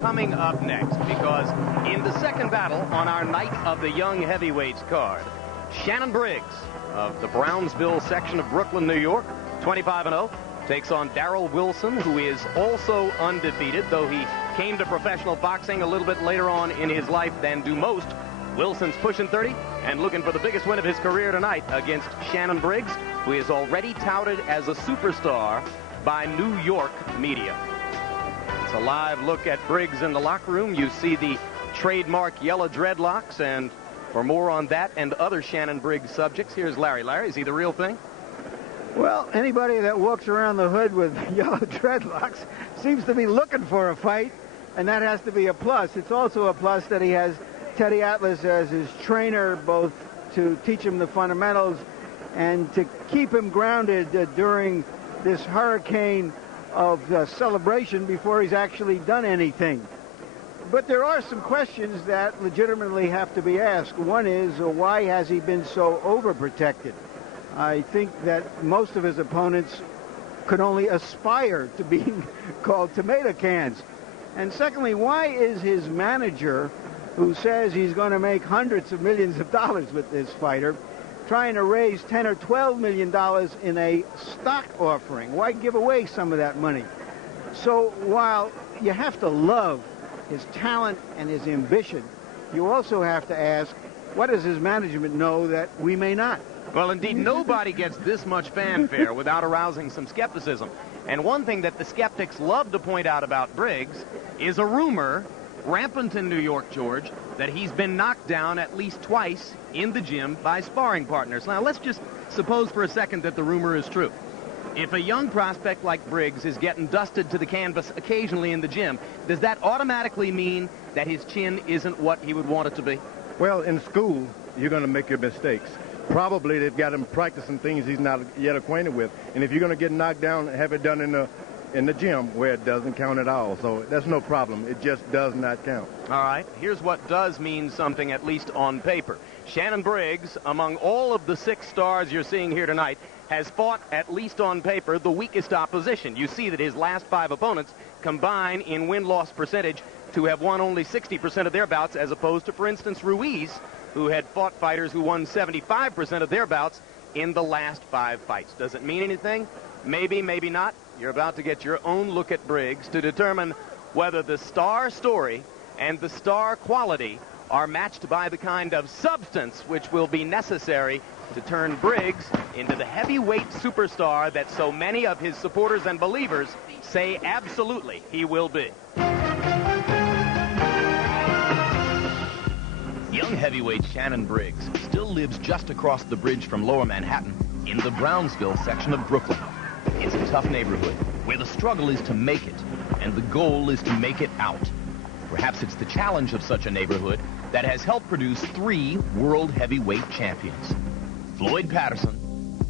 Coming up next, because in the second battle on our Night of the Young Heavyweights card, Shannon Briggs of the Brownsville section of Brooklyn, New York, 25-0, takes on Darroll Wilson, who is also undefeated, though he came to professional boxing a little bit later on in his life than do most. Wilson's pushing 30 and looking for the biggest win of his career tonight against Shannon Briggs, who is already touted as a superstar by New York media. It's a live look at Briggs in the locker room. You see the trademark yellow dreadlocks, and for more on that and other Shannon Briggs subjects, here's Larry. Larry, is he the real thing? Well, anybody that walks around the hood with yellow dreadlocks seems to be looking for a fight, and that has to be a plus. It's also a plus that he has Teddy Atlas as his trainer, both to teach him the fundamentals and to keep him grounded during this hurricane of celebration before he's actually done anything. But there are some questions that legitimately have to be asked. One is, why has he been so overprotected? I think that most of his opponents could only aspire to being called tomato cans. And secondly, why is his manager, who says he's going to make hundreds of millions of dollars with this fighter, trying to raise $10 or $12 million in a stock offering? Why give away some of that money? So while you have to love his talent and his ambition, you also have to ask, what does his management know that we may not? Well, indeed, nobody gets this much fanfare without arousing some skepticism. And one thing that the skeptics love to point out about Briggs is a rumor, rampant in New York, George, that he's been knocked down at least twice in the gym by sparring partners. Now, let's just suppose for a second that the rumor is true. If a young prospect like Briggs is getting dusted to the canvas occasionally in the gym, does that automatically mean that his chin isn't what he would want it to be? Well, in school, you're going to make your mistakes. Probably they've got him practicing things he's not yet acquainted with. And if you're going to get knocked down, have it done in the gym where it doesn't count at all. So that's no problem. It just does not count. All right. Here's what does mean something, at least on paper. Shannon Briggs, among all of the 6 stars you're seeing here tonight, has fought, at least on paper, the weakest opposition. You see that his last 5 opponents combine in win-loss percentage to have won only 60% of their bouts, as opposed to, for instance, Ruiz, who had fought fighters who won 75% of their bouts in the last 5 fights. Does it mean anything? Maybe, maybe not. You're about to get your own look at Briggs to determine whether the star story and the star quality are matched by the kind of substance which will be necessary to turn Briggs into the heavyweight superstar that so many of his supporters and believers say absolutely he will be. Young heavyweight Shannon Briggs still lives just across the bridge from Lower Manhattan in the Brownsville section of Brooklyn. It's a tough neighborhood where the struggle is to make it and the goal is to make it out. Perhaps it's the challenge of such a neighborhood that has helped produce 3 world heavyweight champions. Floyd Patterson,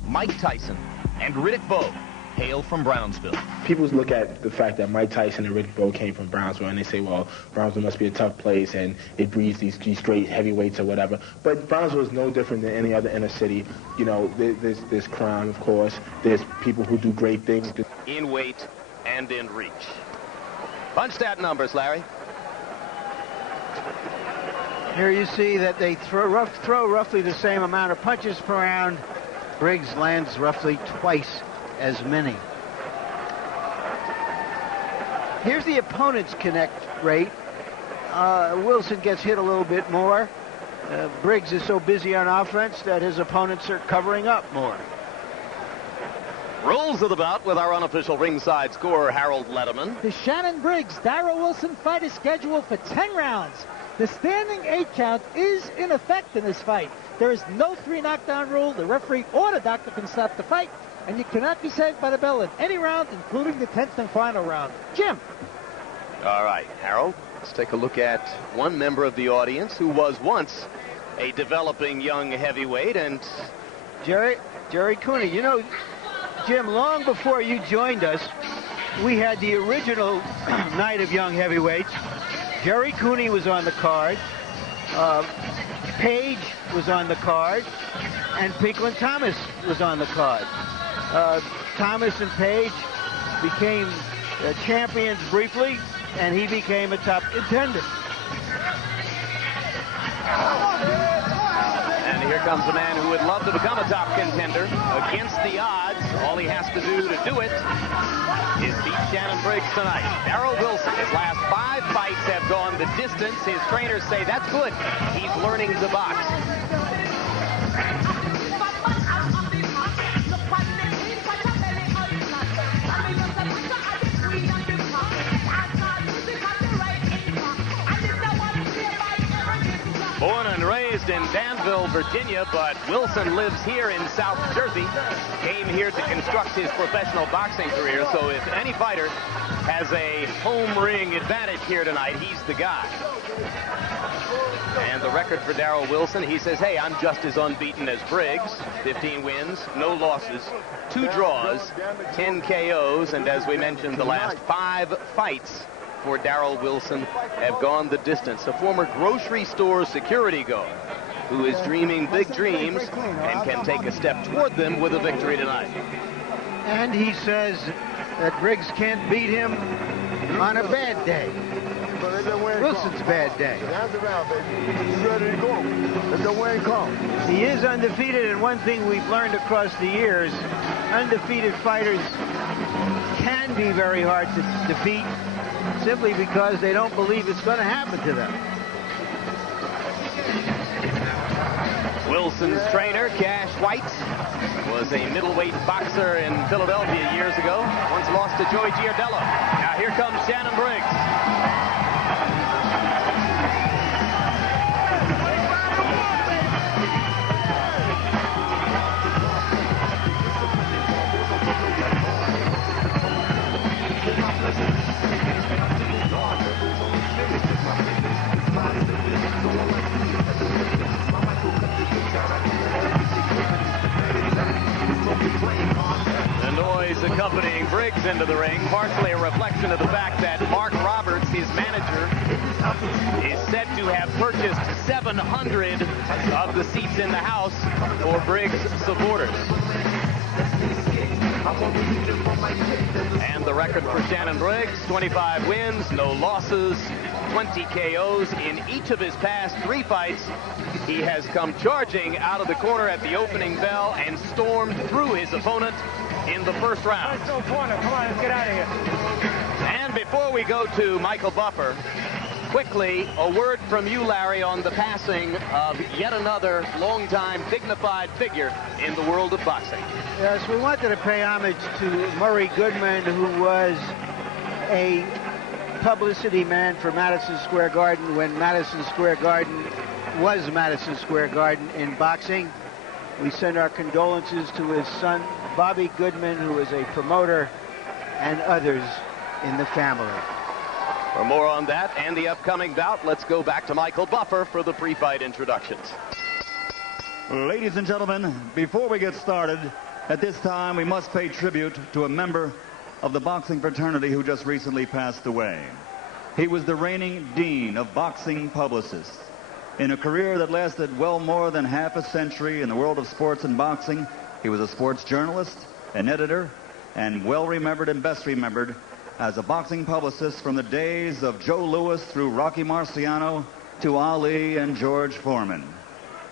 Mike Tyson, and Riddick Bowe hail from Brownsville. People look at the fact that Mike Tyson and Riddick Bowe came from Brownsville, and they say, well, Brownsville must be a tough place, and it breeds these great heavyweights or whatever. But Brownsville is no different than any other inner city. You know, there's crime, of course. There's people who do great things. In weight and in reach. Punch stat numbers, Larry. Here you see that they throw roughly the same amount of punches per round. Briggs lands roughly twice as many. Here's the opponent's connect rate. Wilson gets hit a little bit more. Briggs is so busy on offense that his opponents are covering up more. Rules of the bout with our unofficial ringside scorer, Harold Letterman. The Shannon Briggs-Darroll Wilson fight is scheduled for 10 rounds. The standing 8 count is in effect in this fight. There is no 3 knockdown rule. The referee or the doctor can stop the fight, and you cannot be saved by the bell in any round, including the 10th and final round. Jim. All right, Harold, let's take a look at one member of the audience who was once a developing young heavyweight, and Jerry Cooney. You know, Jim, long before you joined us, we had the original Night of Young Heavyweights. Jerry Cooney was on the card. Page was on the card. And Pinklin Thomas was on the card. Thomas and Page became champions briefly. and he became a top contender. And here comes a man who would love to become a top contender. Against the odds, all he has to do it is beat Shannon Briggs tonight. Darroll Wilson, his last 5 fights have gone the distance. His trainers say that's good. He's learning to box. Born and raised in Danville, Virginia, but Wilson lives here in South Jersey. Came here to construct his professional boxing career, so if any fighter has a home ring advantage here tonight, he's the guy. And the record for Darroll Wilson, he says, hey, I'm just as unbeaten as Briggs. 15 wins, no losses, 2 draws, 10 KOs, and as we mentioned, the last 5 fights for Darroll Wilson have gone the distance. A former grocery store security guard who is dreaming big dreams and can take a step toward them with a victory tonight. And he says that Briggs can't beat him on a bad day. Wilson's bad day. He is undefeated, and one thing we've learned across the years, undefeated fighters can be very hard to defeat simply because they don't believe it's going to happen to them. Wilson's trainer, Cash White, was a middleweight boxer in Philadelphia years ago. Once lost to Joey Giardello. Now here comes Shannon Briggs. The noise accompanying Briggs into the ring, partially a reflection of the fact that Mark Roberts, his manager, is said to have purchased 700 of the seats in the house for Briggs supporters. And the record for Shannon Briggs, 25 wins, no losses, 20 KOs. In each of his past 3 fights, he has come charging out of the corner at the opening bell and stormed through his opponent in the first round. Let's go corner. Come on, let's get out of here. And before we go to Michael Buffer, quickly, a word from you, Larry, on the passing of yet another longtime dignified figure in the world of boxing. Yes, we wanted to pay homage to Murray Goodman, who was a publicity man for Madison Square Garden when Madison Square Garden was Madison Square Garden in boxing. We send our condolences to his son, Bobby Goodman, who is a promoter, and others in the family. For more on that and the upcoming bout, let's go back to Michael Buffer for the pre-fight introductions. Ladies and gentlemen, before we get started, at this time we must pay tribute to a member of the boxing fraternity who just recently passed away. He was the reigning dean of boxing publicists. In a career that lasted well more than half a century in the world of sports and boxing, he was a sports journalist, an editor, and well remembered and best remembered as a boxing publicist from the days of Joe Louis through Rocky Marciano to Ali and George Foreman.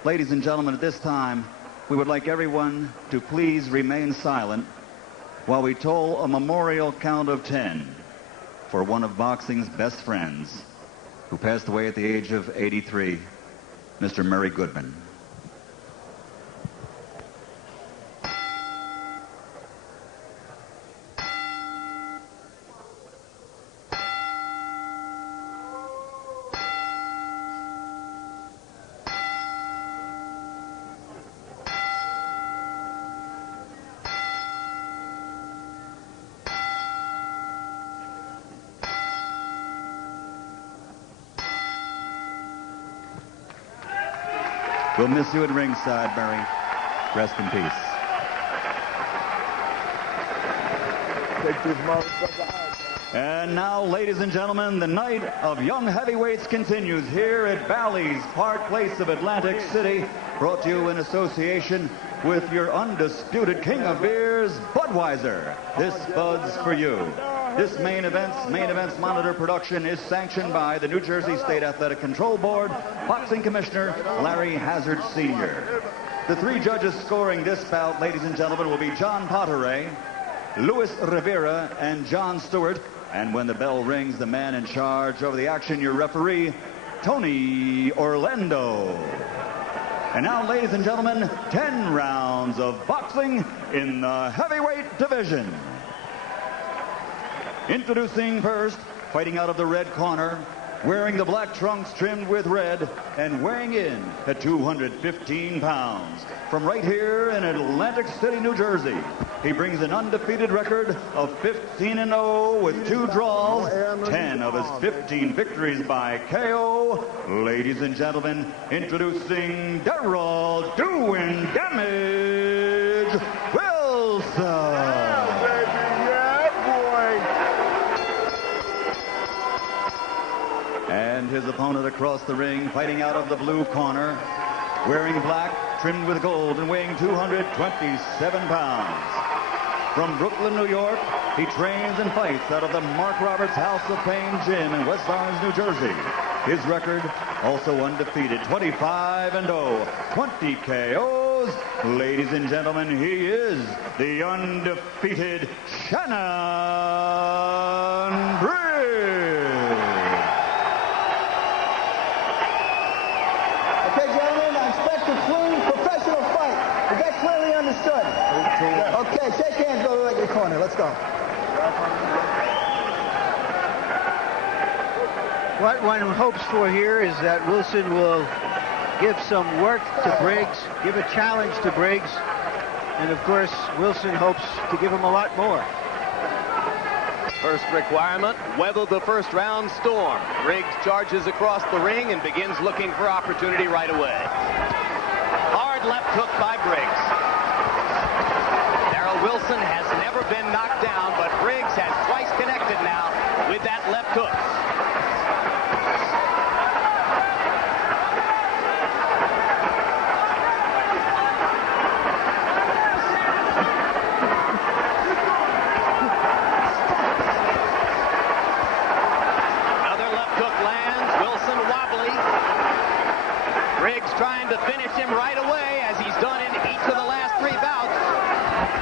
Ladies and gentlemen, at this time, we would like everyone to please remain silent while we toll a memorial count of 10 for one of boxing's best friends who passed away at the age of 83, Mr. Murray Goodman. We'll miss you at ringside, Murray. Rest in peace. Take this motherfucker out. And now, ladies and gentlemen, the night of young heavyweights continues here at Bally's Park Place of Atlantic City, brought to you in association with your undisputed king of beers, Budweiser. This Bud's for you. This main event's monitor production is sanctioned by the New Jersey State Athletic Control Board, Boxing Commissioner Larry Hazard Sr. The three judges scoring this bout, ladies and gentlemen, will be John Potteray, Luis Rivera, and John Stewart. And when the bell rings, the man in charge over the action, your referee, Tony Orlando. And now, ladies and gentlemen, 10 rounds of boxing in the heavyweight division. Introducing first, fighting out of the red corner, wearing the black trunks trimmed with red, and weighing in at 215 pounds. From right here in Atlantic City, New Jersey, he brings an undefeated record of 15-0 with 2 draws, 10 of his 15 victories by KO. Ladies and gentlemen, introducing Darroll Doing Damage Wilson. And his opponent across the ring, fighting out of the blue corner, wearing black, trimmed with gold, and weighing 227 pounds. From Brooklyn, New York, he trains and fights out of the Mark Roberts House of Pain Gym in West Orange, New Jersey. His record, also undefeated, 25-0, 20 KOs. Ladies and gentlemen, he is the undefeated Shannon Briggs. Professional fight. Is that clearly understood? Okay, shake hands, go to the corner. Let's go. What one hopes for here is that Wilson will give some work to Briggs, give a challenge to Briggs, and of course, Wilson hopes to give him a lot more. First requirement, weather the first round storm. Briggs charges across the ring and begins looking for opportunity right away. Hard left hook by Briggs. Darroll Wilson has never been knocked down, but Briggs has twice connected now with that left hook. Another left hook lands. Wilson wobbly. Briggs trying to finish him right away, as he's done in each of the last 3 bouts.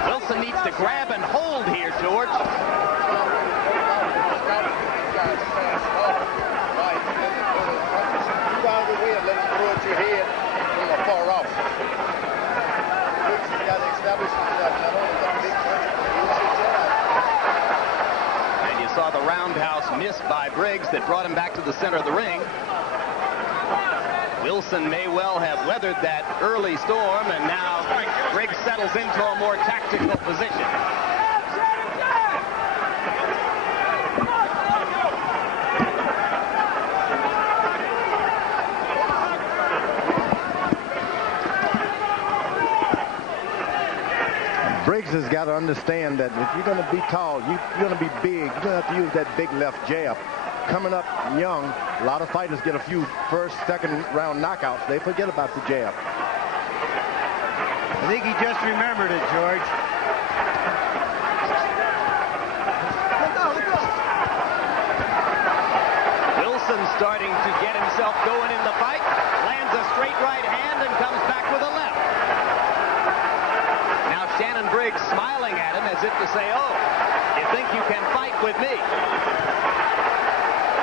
Wilson needs to grab and hold here, George. And you saw the roundhouse miss by Briggs that brought him back to the center of the ring. Wilson may well have weathered that early storm, and now Briggs settles into a more tactical position. Briggs has got to understand that if you're going to be tall, you're going to be big, you're going to have to use that big left jab. Coming up young, a lot of fighters get a few first, second round knockouts. They forget about the jab. I think he just remembered it, George. Wilson starting to get himself going in the fight. Lands a straight right hand and comes back with a left. Now Shannon Briggs smiling at him as if to say, oh, you think you can fight with me?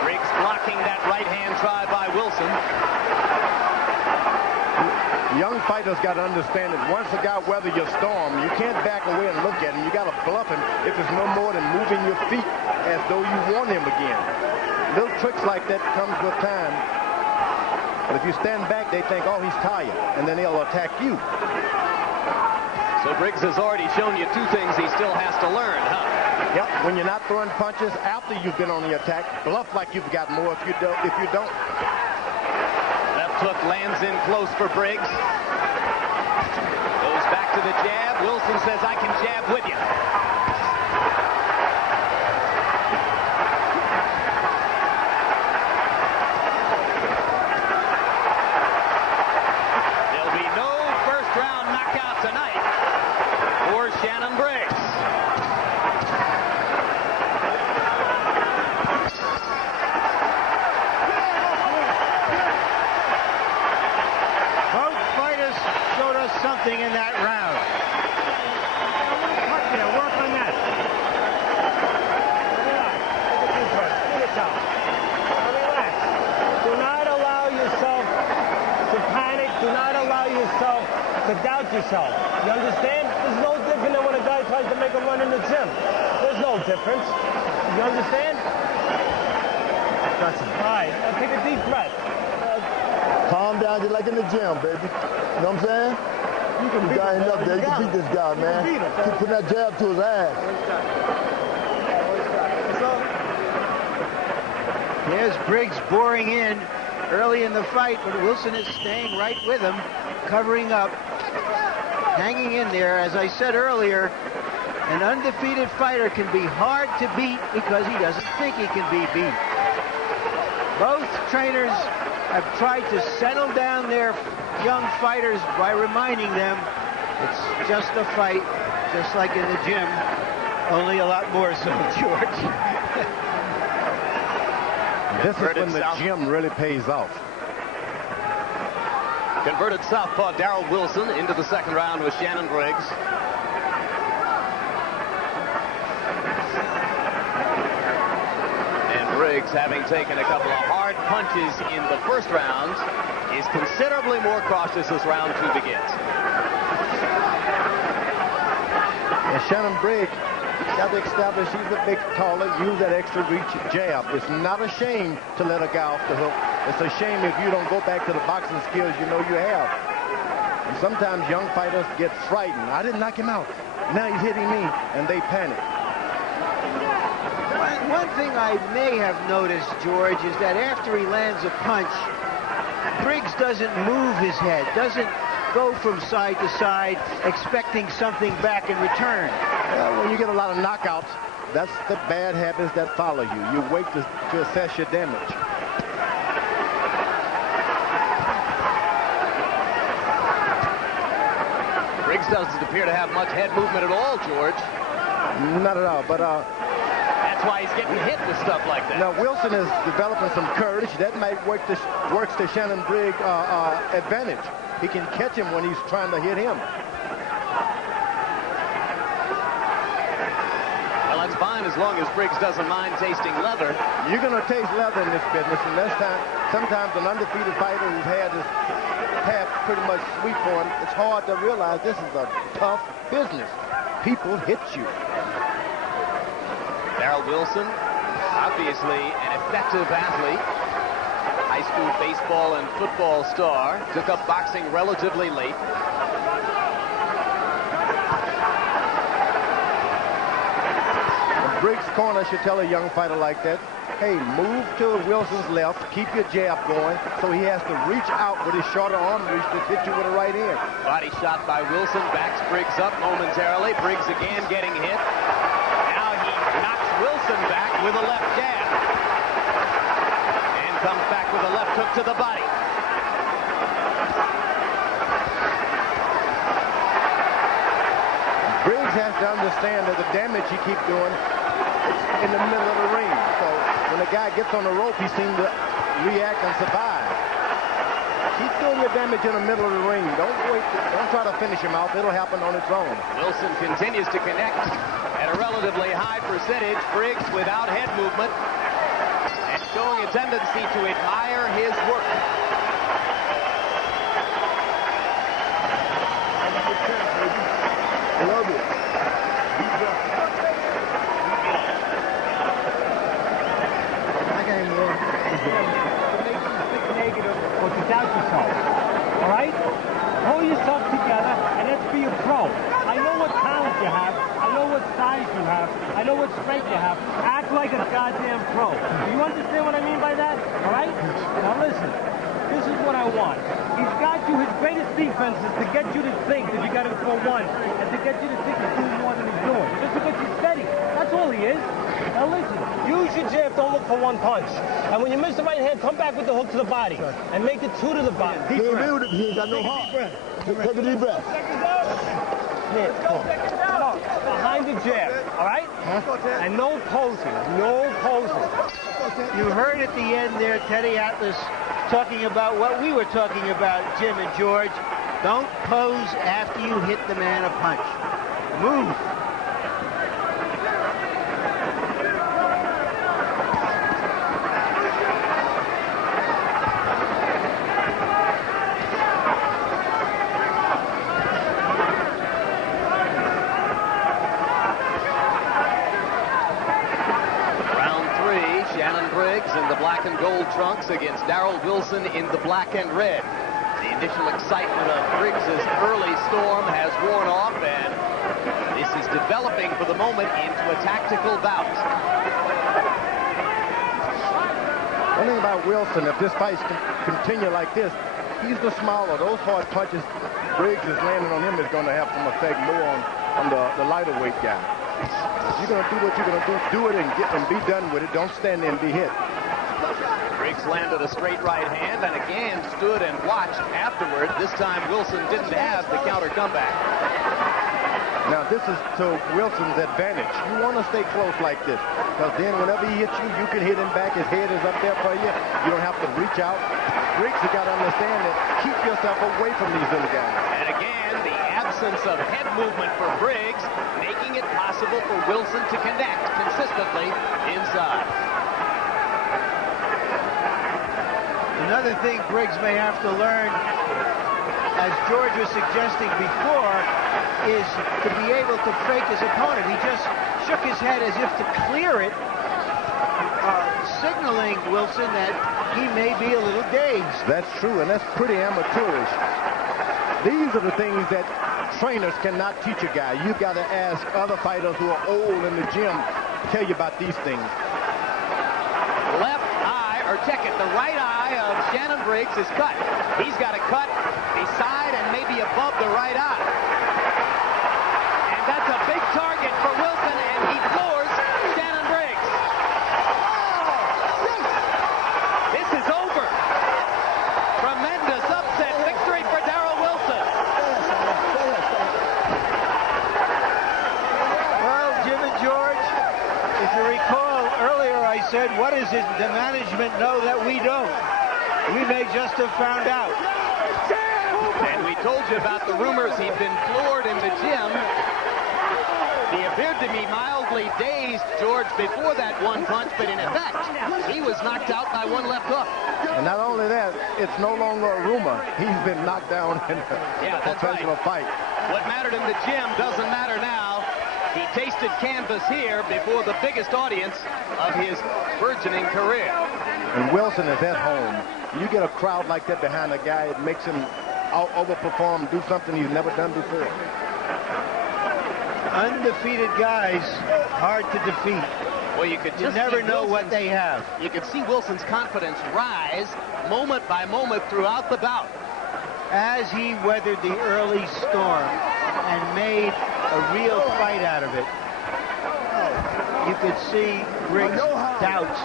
Briggs blocking that right hand try by Wilson. Young fighters got to understand that once a guy weathers your storm, you can't back away and look at him. You got to bluff him if it's no more than moving your feet as though you want him again. Little tricks like that comes with time. But if you stand back, they think, oh, he's tired, and then they'll attack you. So Briggs has already shown you 2 things he still has to learn, huh? Yep, when you're not throwing punches after you've been on the attack, bluff like you've got more if you don't. Left hook lands in close for Briggs. Goes back to the jab. Wilson says, I can jab with you. There'll be no first round knockout tonight for Shannon Briggs. yourself. You understand? There's no different than when a guy tries to make a run in the gym. There's no difference. You understand? Gotcha. All right, now take a deep breath. Calm down just like in the gym, baby. You know what I'm saying? You can beat Guy him, ain't up there. You can beat this guy, man. beat him. Keep putting that jab to his ass. There's Briggs boring in early in the fight, but Wilson is staying right with him, covering up, hanging in there. As I said earlier, an undefeated fighter can be hard to beat because he doesn't think he can be beat. Both trainers have tried to settle down their young fighters by reminding them it's just a fight, just like in the gym, only a lot more so, George. This is when the gym really pays off. Converted southpaw Darroll Wilson into the second round with Shannon Briggs. And Briggs, having taken a couple of hard punches in the first round, is considerably more cautious as round two begins. And Shannon Briggs got to establish he's a bit taller, use that extra reach jab. It's not a shame to let a guy off the hook. It's a shame if you don't go back to the boxing skills you know you have. And sometimes young fighters get frightened. I didn't knock him out. Now he's hitting me, and they panic. One thing I may have noticed, George, is that after he lands a punch, Briggs doesn't move his head, doesn't go from side to side expecting something back in return. When you get a lot of knockouts, that's the bad habits that follow you. You wait to assess your damage. Briggs doesn't appear to have much head movement at all, George. Not at all, but that's why he's getting hit with stuff like that. now Wilson is developing some courage. That might works to Shannon Briggs' advantage. He can catch him when he's trying to hit him. Well, that's fine as long as Briggs doesn't mind tasting leather. You're going to taste leather in this business, and sometimes an undefeated fighter who's had his path pretty much sweet for him, it's hard to realize this is a tough business. People hit you. Darroll Wilson, obviously an effective athlete. High school baseball and football star. Took up boxing relatively late. Briggs' corner should tell a young fighter like that, hey, move to Wilson's left, keep your jab going, so he has to reach out with his shorter arm reach to hit you with a right hand. Body shot by Wilson, backs Briggs up momentarily. Briggs again getting hit. Now he knocks Wilson back with a left jab. And comes back with a left hook to the body. Briggs has to understand that the damage he keeps doing is in the middle of the ring. So when the guy gets on the rope, he seems to react and survive. Keep doing your damage in the middle of the ring. Don't wait. Don't try to finish him off. It'll happen on its own. Wilson continues to connect at a relatively high percentage. Briggs without head movement and showing a tendency to admire his work. I love it. I got him more. Think negative or to doubt yourself. All right? Pull yourself together and let's be a pro. I know what talent you have. I know what size you have. I know what strength you have. Act like a goddamn pro. Do you understand what I mean by that? All right? Now listen. This is what I want. He's got you. His greatest defense is to get you to think that you got him for one and to get you to think he's doing more than he's doing. Just because he's steady. That's all he is. Now listen, use your jab, don't look for one punch. And when you miss the right hand, come back with the hook to the body. And make it two to the body. Deep breath. He ain't got no heart. Take a deep breath. Here, come on. Behind the jab, all right? And no posing, no posing. You heard at the end there Teddy Atlas talking about what we were talking about, Jim and George. Don't pose after you hit the man a punch. Move. trunks against Darroll Wilson in the black and red. The initial excitement of Briggs' early storm has worn off, and this is developing for the moment into a tactical bout. One thing about Wilson, if this fight continue like this, he's the smaller. Those hard punches Briggs is landing on him is going to have some effect more on the lighter weight guy. If you're going to do what you're going to do it and be done with it. Don't stand there and be hit. Briggs landed a straight right hand and again stood and watched afterward. This time Wilson didn't have the counter comeback. Now this is to Wilson's advantage. You want to stay close like this, because then whenever he hits you, you can hit him back. His head is up there for you. You don't have to reach out. Briggs has got to understand that. Keep yourself away from these little guys. And again, the absence of head movement for Briggs, making it possible for Wilson to connect consistently inside. Another thing Briggs may have to learn, as George was suggesting before, is to be able to fake his opponent. He just shook his head as if to clear it, signaling Wilson that he may be a little dazed. That's true, and that's pretty amateurish. These are the things that trainers cannot teach a guy. You've got to ask other fighters who are old in the gym to tell you about these things. Left eye, or check it, the right eye of Shannon Briggs is cut. He's got a cut beside and maybe above the right eye. And that's a big target for Wilson, and he floors Shannon Briggs. This is over. Tremendous upset victory for Darroll Wilson. Well, Jim and George, if you recall earlier I said, what is it the management know that we don't? We may just have found out. And we told you about the rumors he'd been floored in the gym. He appeared to be mildly dazed, George, before that one punch, but in effect, he was knocked out by one left hook. And not only that, it's no longer a rumor. He's been knocked down in a professional fight. What mattered in the gym doesn't matter now. He tasted canvas here before the biggest audience of his burgeoning career. And Wilson is at home. You get a crowd like that behind a guy, it makes him overperform, do something he's never done before. Undefeated guys, hard to defeat. Well, you could just never know what they have. You could see Wilson's confidence rise moment by moment throughout the bout. As he weathered the early storm and made a real fight out of it, you could see Briggs' doubts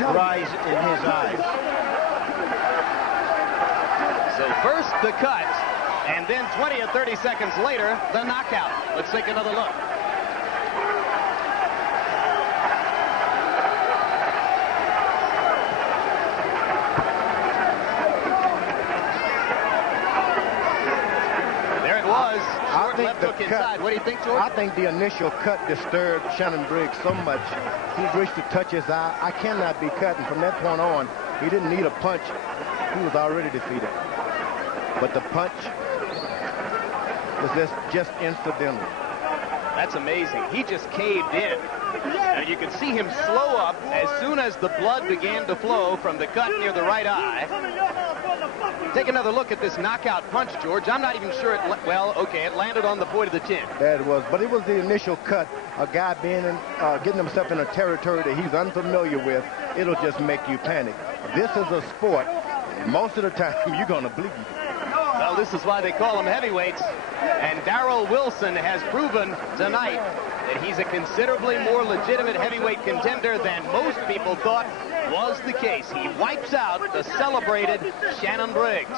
rise in his eyes. So first the cut, and then 20 or 30 seconds later, the knockout. Let's take another look. There it was. Short left hook inside. What do you think, George? I think the initial cut disturbed Shannon Briggs so much. He reached to touch his eye. I cannot be cut. And from that point on, he didn't need a punch. He was already defeated. But the punch was just incidental. That's amazing. He just caved in. And you can see him slow up as soon as the blood began to flow from the cut near the right eye. Take another look at this knockout punch, George. I'm not even sure it landed on the point of the chin. That it was, but it was the initial cut. A guy being getting himself in a territory that he's unfamiliar with, it'll just make you panic. This is a sport. Most of the time, you're going to bleed. Well, this is why they call them heavyweights. And Darroll Wilson has proven tonight that he's a considerably more legitimate heavyweight contender than most people thought was the case. He wipes out the celebrated Shannon Briggs.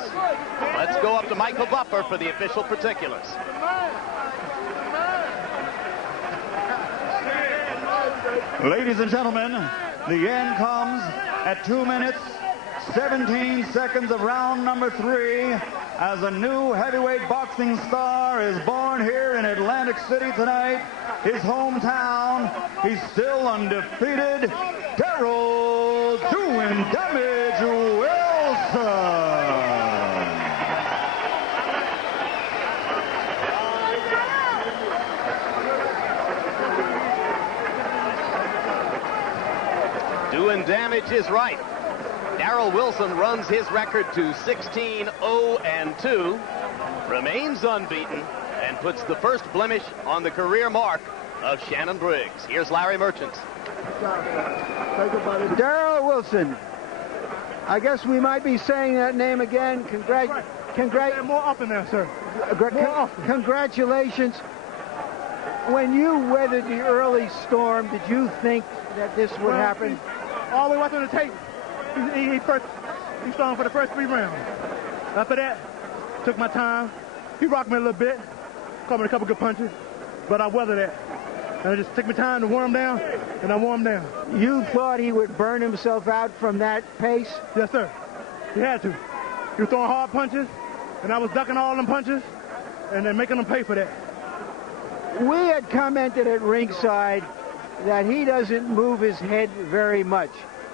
Let's go up to Michael Buffer for the official particulars. Ladies and gentlemen, the end comes at 2 minutes, 17 seconds of round number 3 as a new heavyweight boxing star is born here in Atlantic City tonight, his hometown. He's still undefeated, Darroll "Doing Damage" Wilson. Doing damage is right. Darroll Wilson runs his record to 16-0-2, remains unbeaten, and puts the first blemish on the career mark of Shannon Briggs. Here's Larry Merchants. Darroll Wilson. I guess we might be saying that name again. More often there, sir. Congratulations. When you weathered the early storm, did you think that this would happen? All the way watching the tape. He strong for the first 3 rounds. After that, took my time. He rocked me a little bit, caught me a couple good punches, but I weathered that. And it just took me time to warm down, and I warmed down. You thought he would burn himself out from that pace? Yes, sir. He had to. He was throwing hard punches, and I was ducking all them punches, and then making them pay for that. We had commented at ringside that he doesn't move his head very much.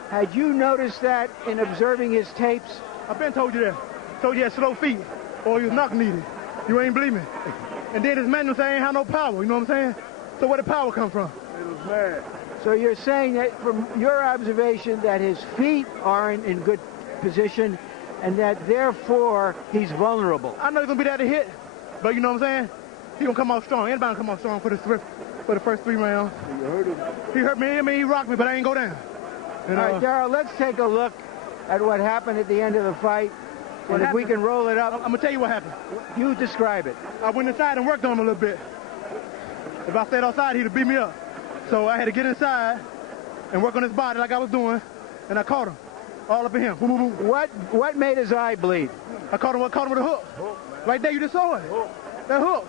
Had you noticed that in observing his tapes? I've been told you that. Told you he had slow feet, or he was knock needed. You ain't believe me. And then his manual say I ain't have no power, you know what I'm saying? So where did power come from? It was mad. So you're saying that from your observation that his feet aren't in good position and that therefore he's vulnerable. I know he's going to be there to hit, but you know what I'm saying? He's going to come off strong. Anybody can come off strong for the first 3 rounds. You hurt him? He hurt me. I mean, he rocked me, but I ain't go down. All right, Darroll, let's take a look at what happened at the end of the fight. And if we can roll it up. I'm going to tell you what happened. You describe it. I went inside and worked on him a little bit. If I stayed outside, he'd have beat me up. So I had to get inside and work on his body like I was doing, and I caught him. All up in him. Boom, boom, boom. What made his eye bleed? I caught him with a hook. Right there, you just saw it. That hook.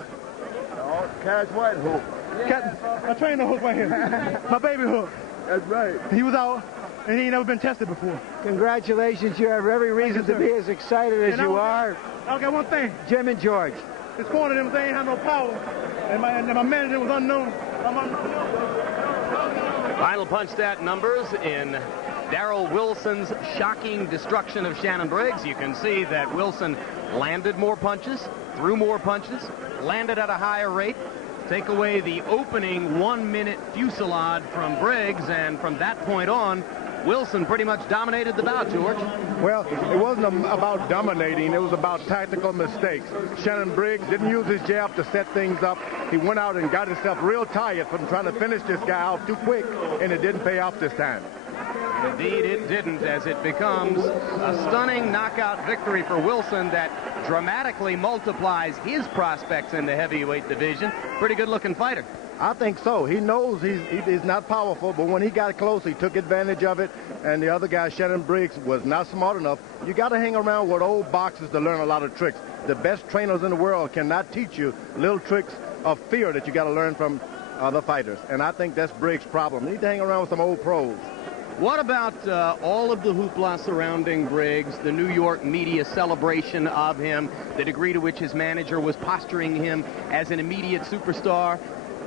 Cash White hook. I trained the hook right here. My baby hook. That's right. He was out, and he ain't never been tested before. Congratulations. You have every reason to be as excited as you are. I got one thing. Jim and George. This corner of them, they ain't have no power. And my manager was unknown. I'm unknown. Final punch stat numbers in Darroll Wilson's shocking destruction of Shannon Briggs. You can see that Wilson landed more punches, threw more punches, landed at a higher rate. Take away the opening 1-minute fusillade from Briggs, and from that point on, Wilson pretty much dominated the bout, George. Well, it wasn't about dominating. It was about tactical mistakes. Shannon Briggs didn't use his jab to set things up. He went out and got himself real tired from trying to finish this guy out too quick, and it didn't pay off this time. Indeed, it didn't, as it becomes a stunning knockout victory for Wilson that dramatically multiplies his prospects in the heavyweight division. Pretty good-looking fighter. I think so. He knows he's not powerful, but when he got close, he took advantage of it. And the other guy, Shannon Briggs, was not smart enough. You got to hang around with old boxers to learn a lot of tricks. The best trainers in the world cannot teach you little tricks of fear that you got to learn from other fighters. And I think that's Briggs' problem. You need to hang around with some old pros. What about all of the hoopla surrounding Briggs, the New York media celebration of him, the degree to which his manager was posturing him as an immediate superstar?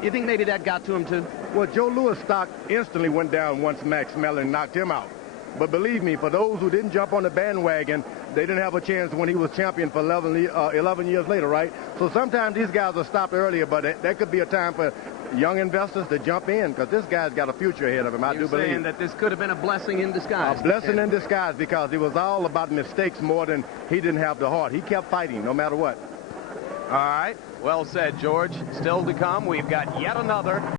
You think maybe that got to him, too? Well, Joe Louis' stock instantly went down once Max Mellon knocked him out. But believe me, for those who didn't jump on the bandwagon, they didn't have a chance when he was champion for 11 years later, right? So sometimes these guys are stopped earlier, but that could be a time for young investors to jump in, because this guy's got a future ahead of him, I do believe. You're saying that this could have been a blessing in disguise. A blessing in disguise, because it was all about mistakes more than he didn't have the heart. He kept fighting no matter what. All right. Well said, George. Still to come, we've got yet another